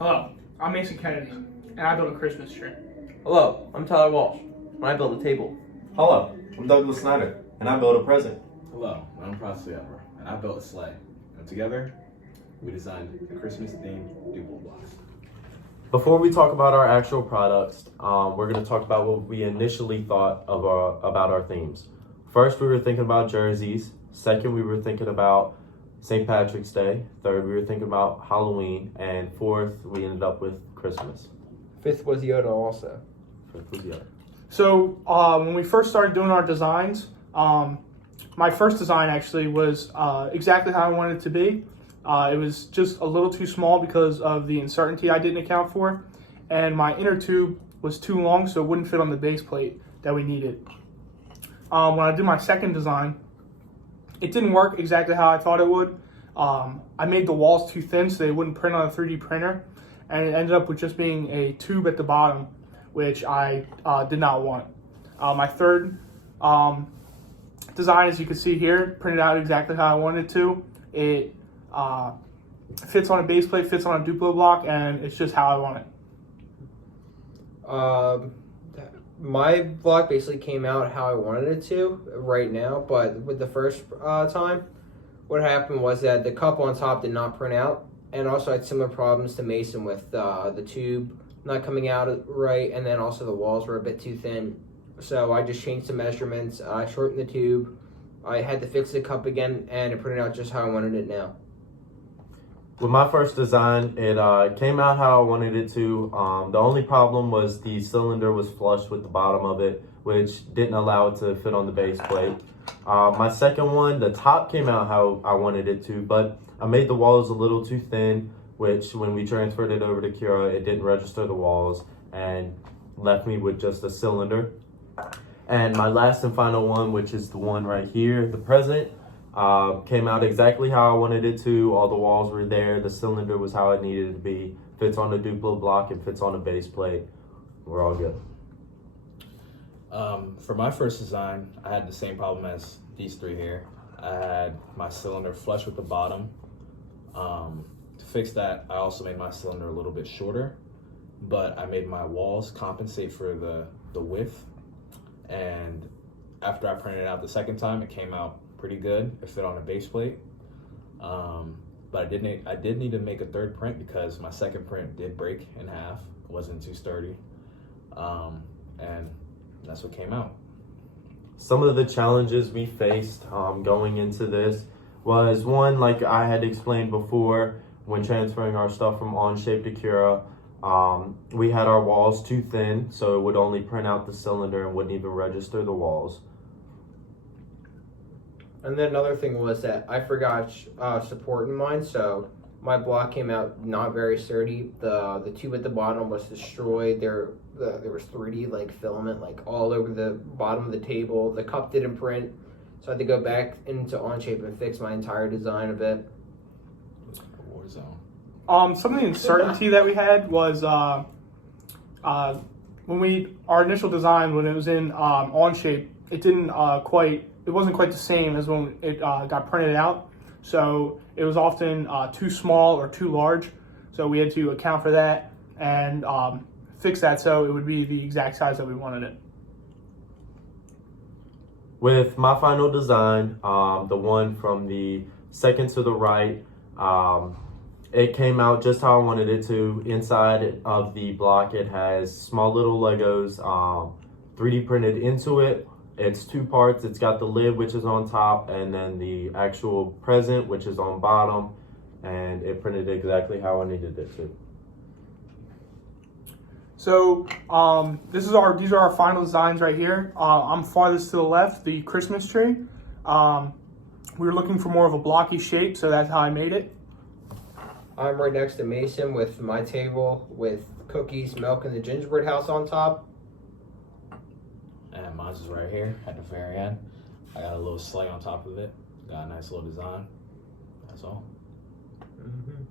Hello, I'm Mason Kennedy, and I built a Christmas tree. Hello, I'm Tyler Walsh, and I built a table. Hello, I'm Douglas Snyder, and I built a present. Hello, I'm Prasiyapra, and I built a sleigh. And together, we designed a Christmas-themed Duplo blocks. Before we talk about our actual products, we're going to talk about what we initially thought of about our themes. First, we were thinking about jerseys. Second, we were thinking about St. Patrick's Day. Third, we were thinking about Halloween. And fourth, we ended up with Christmas. Fifth was Yoda also. Fifth was Yoda. So when we first started doing our designs, my first design actually was exactly how I wanted it to be. It was just a little too small because of the uncertainty I didn't account for, and my inner tube was too long, so it wouldn't fit on the base plate that we needed. When I did my second design, it didn't work exactly how I thought it would. I made the walls too thin so they wouldn't print on a 3D printer, and it ended up with just being a tube at the bottom, which I did not want. My third design, as you can see here, printed out exactly how I wanted it to. It fits on a base plate, fits on a Duplo block, and it's just how I want it. My block basically came out how I wanted it to right now, but with the first time, what happened was that the cup on top did not print out, and also I had similar problems to Mason with the tube not coming out right, and then also the walls were a bit too thin. So I just changed the measurements, I shortened the tube, I had to fix the cup again, and it printed out just how I wanted it now. With my first design, it came out how I wanted it to. The only problem was the cylinder was flush with the bottom of it, which didn't allow it to fit on the base plate. My second one, the top came out how I wanted it to, but I made the walls a little too thin, which when we transferred it over to Cura, it didn't register the walls and left me with just a cylinder. And my last and final one, which is the one right here, the present, came out exactly how I wanted it to. All the walls were there. The cylinder was how it needed it to be. Fits on the Duplo block and fits on the base plate. We're all good. For my first design, I had the same problem as these three here. I had my cylinder flush with the bottom. To fix that, I also made my cylinder a little bit shorter, but I made my walls compensate for the width. And after I printed it out the second time, it came out pretty good. It fit on a base plate. But I did need to make a third print because my second print did break in half. It wasn't too sturdy. And that's what came out. Some of the challenges we faced going into this was one, like I had explained before, when transferring our stuff from Onshape to Cura, we had our walls too thin, so it would only print out the cylinder and wouldn't even register the walls. And then another thing was that I forgot support in mine, so my block came out not very sturdy. The tube at the bottom was destroyed. There was 3D like filament like all over the bottom of the table. The cup didn't print, so I had to go back into Onshape and fix my entire design a bit. War zone. Some of the uncertainty that we had was when our initial design, when it was in Onshape, it wasn't quite the same as when it got printed out. So it was often too small or too large. So we had to account for that and fix that so it would be the exact size that we wanted it. With my final design, the one from the second to the right, it came out just how I wanted it to. Inside of the block, it has small little Legos 3D printed into it. It's two parts. It's got the lid, which is on top, and then the actual present, which is on bottom, and it printed exactly how I needed it to. So these are our final designs right here. I'm farthest to the left, the Christmas tree. We were looking for more of a blocky shape, so that's how I made it. I'm right next to Mason with my table with cookies, milk, and the gingerbread house on top. And mine's is right here at the very end. I got a little sleigh on top of it. Got a nice little design. That's all. Mm-hmm.